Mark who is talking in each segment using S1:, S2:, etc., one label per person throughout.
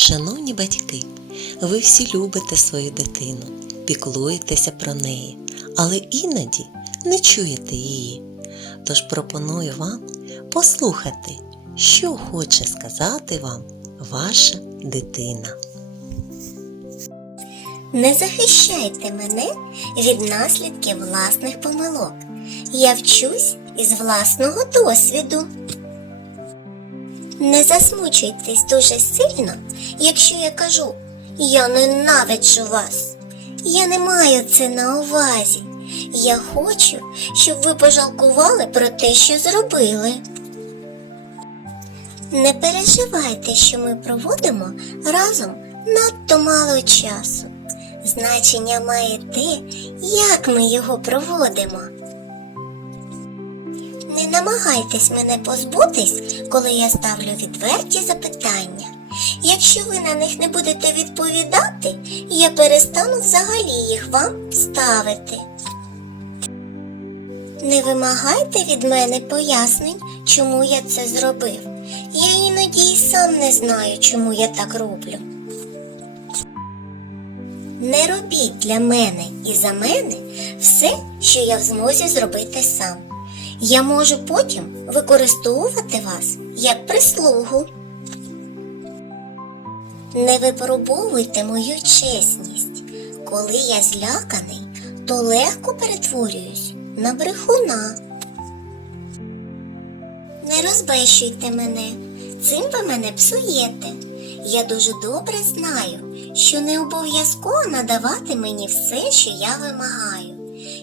S1: Шановні батьки, ви всі любите свою дитину, піклуєтеся про неї, але іноді не чуєте її. Тож пропоную вам послухати, що хоче сказати вам ваша дитина.
S2: Не захищайте мене від наслідків власних помилок. Я вчусь із власного досвіду. Не засмучуйтесь дуже сильно, якщо я кажу Я ненавиджу вас. Я не маю це на увазі. Я хочу, щоб ви пожалкували про те, що зробили. Не переживайте, що ми проводимо разом надто мало часу. Значення має те, як ми його проводимо. Не намагайтесь мене позбутись, коли я ставлю відверті запитання. Якщо ви на них не будете відповідати, я перестану взагалі їх вам ставити. Не вимагайте від мене пояснень, чому я це зробив. Я іноді й сам не знаю, чому я так роблю. Не робіть для мене і за мене все, що я в змозі зробити сам. Я можу потім використовувати вас як прислугу. Не випробовуйте мою чесність. Коли я зляканий, то легко перетворююсь на брехуна. Не розбещуйте мене, цим ви мене псуєте. Я дуже добре знаю, що не обов'язково надавати мені все, що я вимагаю.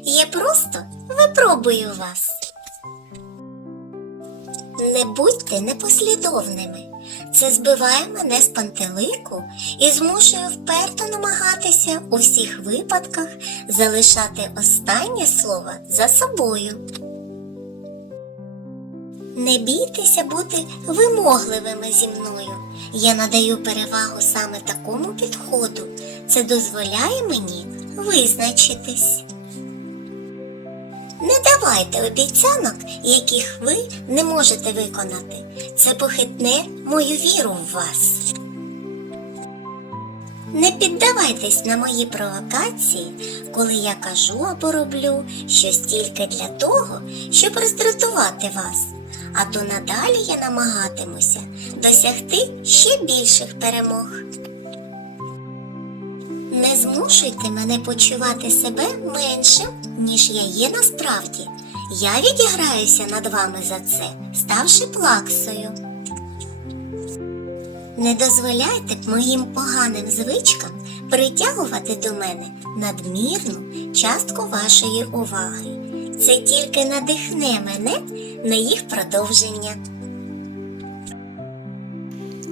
S2: Я просто випробую вас. Не будьте непослідовними. Це збиває мене з пантелику і змушує вперто намагатися у всіх випадках залишати останнє слово за собою. Не бійтеся бути вимогливими зі мною. Я надаю перевагу саме такому підходу. Це дозволяє мені визначитись. Не давайте обіцянок, яких ви не можете виконати. Це похитне мою віру в вас. Не піддавайтесь на мої провокації, коли я кажу або роблю щось тільки для того, щоб роздратувати вас. А то надалі я намагатимуся досягти ще більших перемог. Не змушуйте мене почувати себе меншим, ніж я є насправді. Я відіграюся над вами за це, ставши плаксою. Не дозволяйте моїм поганим звичкам притягувати до мене надмірну частку вашої уваги. Це тільки надихне мене на їх продовження.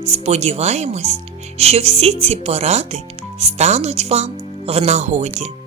S1: Сподіваємось, що всі ці поради стануть вам в нагоді.